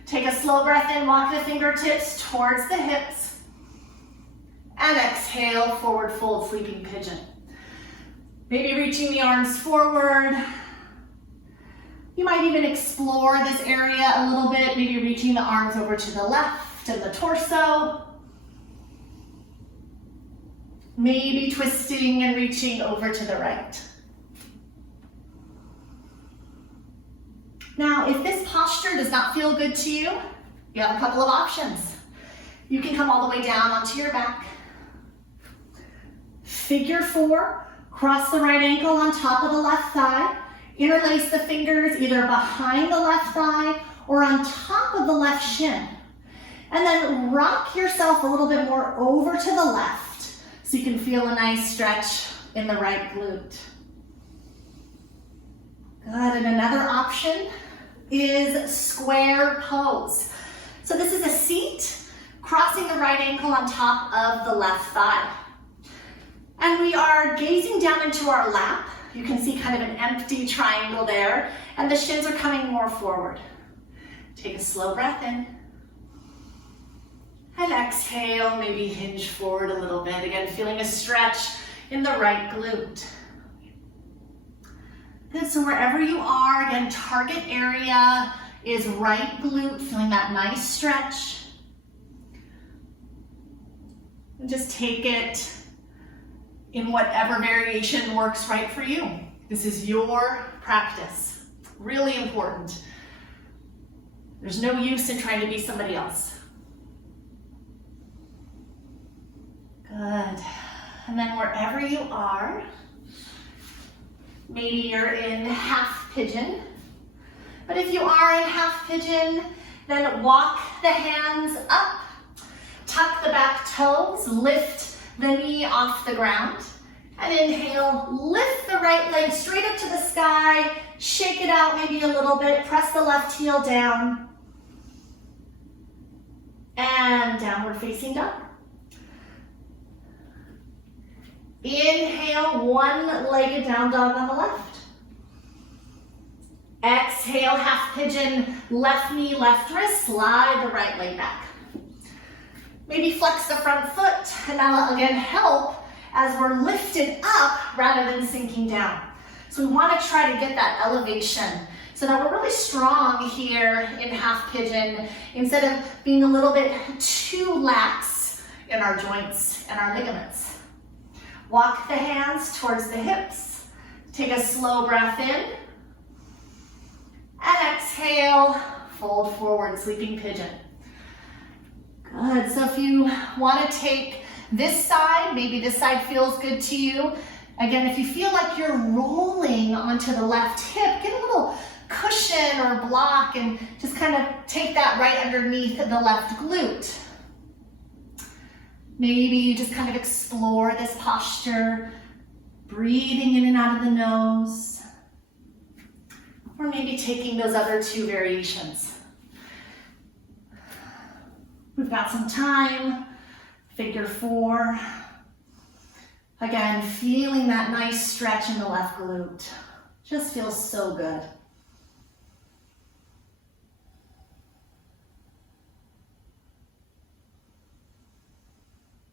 Take a slow breath in, walk the fingertips towards the hips. And exhale, forward fold, sleeping pigeon. Maybe reaching the arms forward. You might even explore this area a little bit, maybe reaching the arms over to the left and the torso. Maybe twisting and reaching over to the right. Now, if this posture does not feel good to you, you have a couple of options. You can come all the way down onto your back. Figure 4, cross the right ankle on top of the left thigh. Interlace the fingers either behind the left thigh or on top of the left shin. And then rock yourself a little bit more over to the left. So you can feel a nice stretch in the right glute. Good, and another option is square pose. So this is a seat, crossing the right ankle on top of the left thigh. And we are gazing down into our lap. You can see kind of an empty triangle there, and the shins are coming more forward. Take a slow breath in. And exhale, maybe hinge forward a little bit. Again, feeling a stretch in the right glute. Good, so wherever you are, again, target area is right glute, feeling that nice stretch. And just take it in whatever variation works right for you. This is your practice. Really important. There's no use in trying to be somebody else. Good. And then wherever you are, maybe you're in half pigeon. But if you are in half pigeon, then walk the hands up, tuck the back toes, lift the knee off the ground, and inhale, lift the right leg straight up to the sky, shake it out maybe a little bit, press the left heel down, and downward facing dog. Inhale, one-legged down dog on the left. Exhale, half pigeon, left knee, left wrist, slide the right leg back. Maybe flex the front foot, and that'll again help as we're lifted up rather than sinking down. So we want to try to get that elevation so that we're really strong here in half pigeon instead of being a little bit too lax in our joints and our ligaments. Walk the hands towards the hips. Take a slow breath in. And exhale, fold forward, sleeping pigeon. Good, so if you want to take this side, maybe this side feels good to you. Again, if you feel like you're rolling onto the left hip, get a little cushion or block and just kind of take that right underneath the left glute. Maybe you just kind of explore this posture, breathing in and out of the nose, or maybe taking those other two variations. We've got some time, figure four. Again, feeling that nice stretch in the left glute. Just feels so good.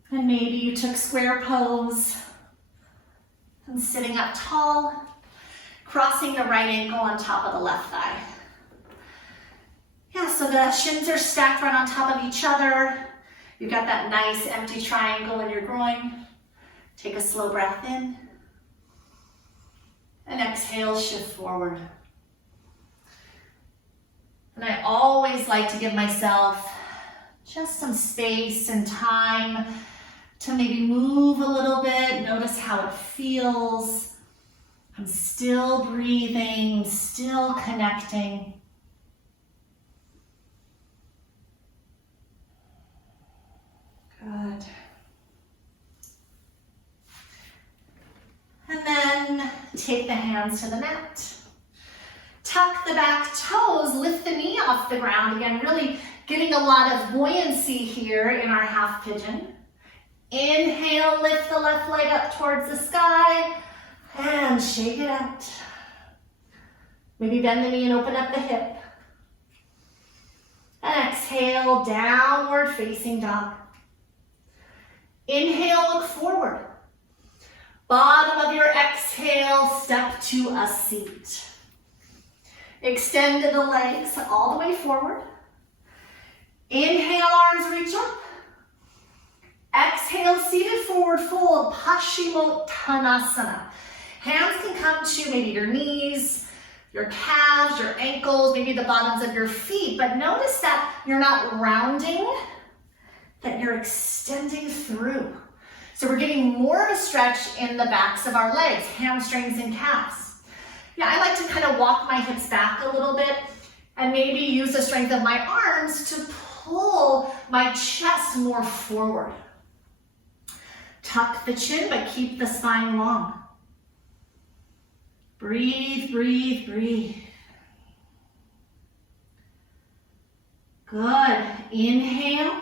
And maybe you took square pose and sitting up tall, crossing the right ankle on top of the left thigh. Yeah, so the shins are stacked right on top of each other. You've got that nice empty triangle in your groin. Take a slow breath in. And exhale, shift forward. And I always like to give myself just some space and time to maybe move a little bit, notice how it feels. I'm still breathing, still connecting. Good. And then take the hands to the mat. Tuck the back toes, lift the knee off the ground. Again, really getting a lot of buoyancy here in our half pigeon. Inhale, lift the left leg up towards the sky and shake it out. Maybe bend the knee and open up the hip. And exhale, downward facing dog. Inhale, look forward. Bottom of your exhale, step to a seat. Extend the legs all the way forward. Inhale, arms reach up. Exhale, seated forward fold, Paschimottanasana. Hands can come to maybe your knees, your calves, your ankles, maybe the bottoms of your feet, but notice that you're not rounding, that you're extending through. So we're getting more of a stretch in the backs of our legs, hamstrings and calves. Yeah, I like to kind of walk my hips back a little bit and maybe use the strength of my arms to pull my chest more forward. Tuck the chin, but keep the spine long. Breathe, breathe, breathe. Good. Inhale.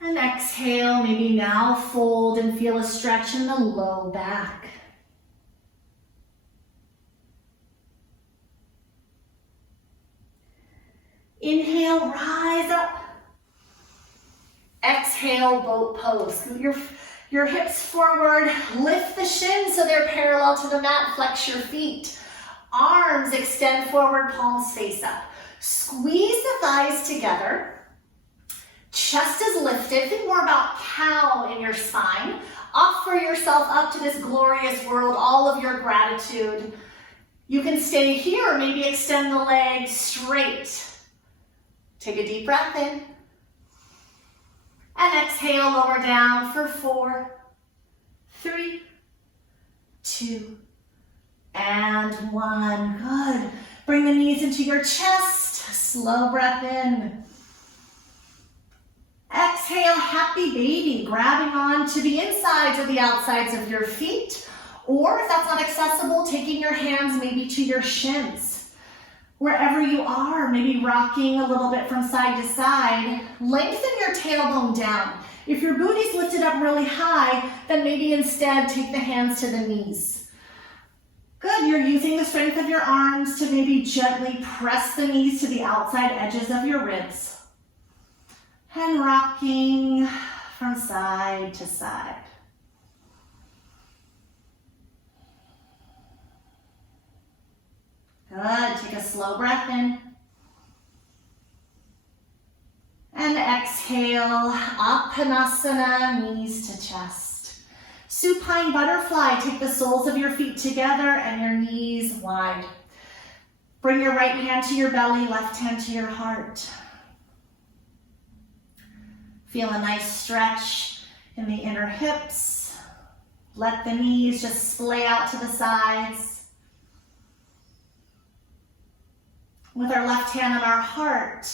And exhale. Maybe now fold and feel a stretch in the low back. Inhale, rise up. Exhale, boat pose. Scoot your hips forward. Lift the shins so they're parallel to the mat. Flex your feet. Arms extend forward, palms face up. Squeeze the thighs together. Chest is lifted. Think more about cow in your spine. Offer yourself up to this glorious world, all of your gratitude. You can stay here or maybe extend the legs straight. Take a deep breath in. And exhale, lower down for 4, 3, 2, and 1. Good. Bring the knees into your chest. Slow breath in. Exhale, happy baby. Grabbing on to the insides or the outsides of your feet. Or if that's not accessible, taking your hands maybe to your shins. Wherever you are, maybe rocking a little bit from side to side. Lengthen your tailbone down. If your booty's lifted up really high, then maybe instead take the hands to the knees. Good, you're using the strength of your arms to maybe gently press the knees to the outside edges of your ribs. And rocking from side to side. Good, take a slow breath in. And exhale, Uttanasana, knees to chest. Supine butterfly, take the soles of your feet together and your knees wide. Bring your right hand to your belly, left hand to your heart. Feel a nice stretch in the inner hips. Let the knees just splay out to the sides. With our left hand on our heart,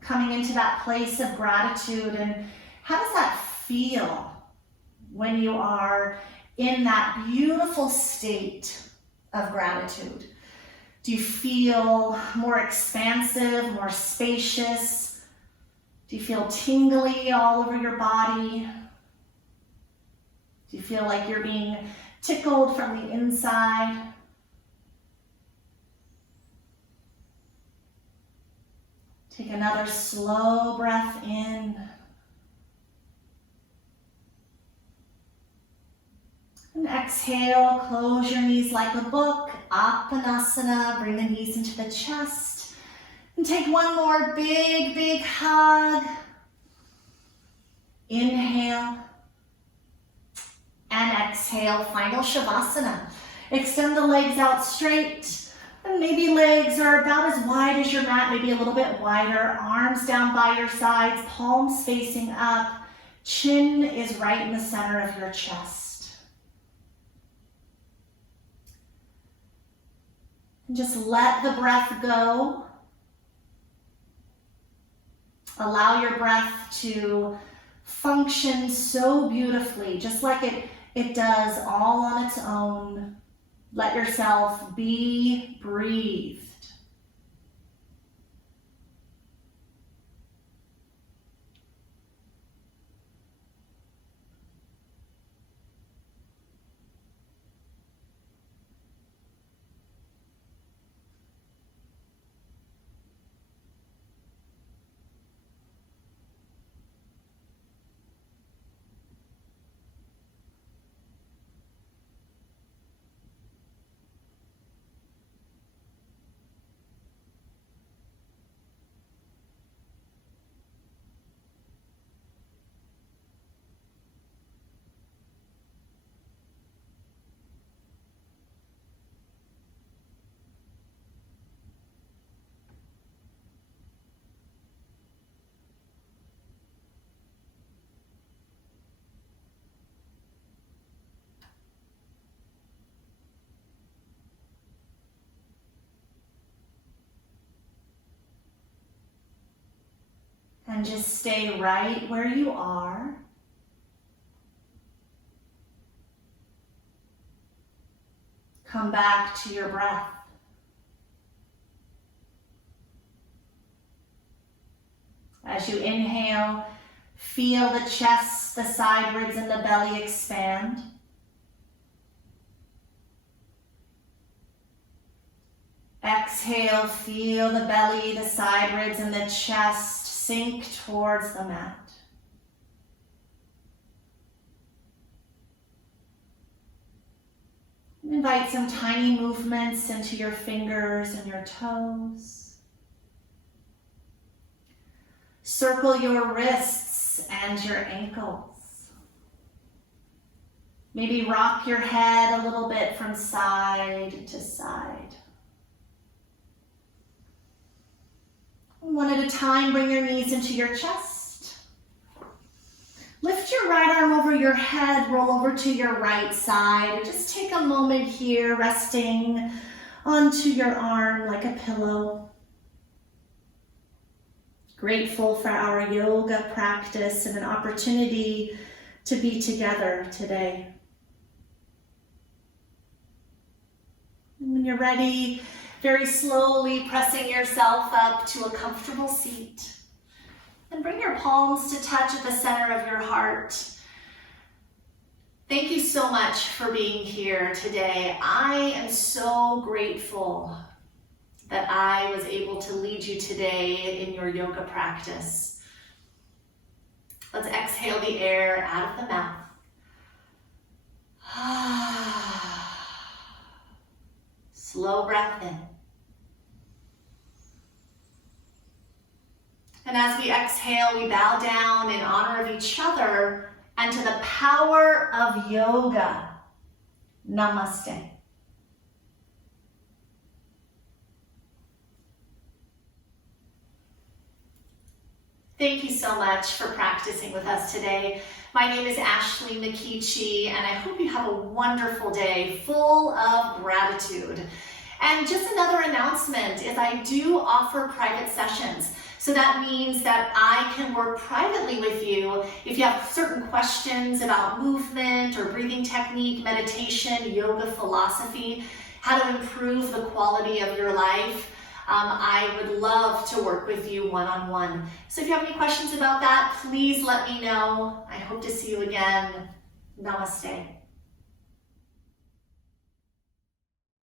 coming into that place of gratitude. And how does that feel when you are in that beautiful state of gratitude? Do you feel more expansive, more spacious? Do you feel tingly all over your body? Do you feel like you're being tickled from the inside? Take another slow breath in. And exhale, close your knees like a book. Uttanasana, bring the knees into the chest. And take one more big, big hug. Inhale. And exhale, final Shavasana. Extend the legs out straight. And maybe legs are about as wide as your mat, maybe a little bit wider. Arms down by your sides, palms facing up. Chin is right in the center of your chest. And just let the breath go. Allow your breath to function so beautifully, just like it does all on its own. Let yourself be breathed. And just stay right where you are. Come back to your breath. As you inhale, feel the chest, the side ribs, and the belly expand. Exhale, feel the belly, the side ribs, and the chest sink towards the mat. Invite some tiny movements into your fingers and your toes. Circle your wrists and your ankles. Maybe rock your head a little bit from side to side. One at a time, bring your knees into your chest. Lift your right arm over your head, roll over to your right side, and just take a moment here, resting onto your arm like a pillow. Grateful for our yoga practice and an opportunity to be together today. And when you're ready, very slowly pressing yourself up to a comfortable seat. And bring your palms to touch at the center of your heart. Thank you so much for being here today. I am so grateful that I was able to lead you today in your yoga practice. Let's exhale the air out of the mouth. Slow breath in. And as we exhale, we bow down in honor of each other and to the power of yoga. Namaste. Thank you so much for practicing with us today. My name is Ashley McKeechee, and I hope you have a wonderful day full of gratitude. And just another announcement is I do offer private sessions. So that means that I can work privately with you if you have certain questions about movement or breathing technique, meditation, yoga philosophy, how to improve the quality of your life. I would love to work with you one-on-one. So if you have any questions about that, please let me know. I hope to see you again. Namaste.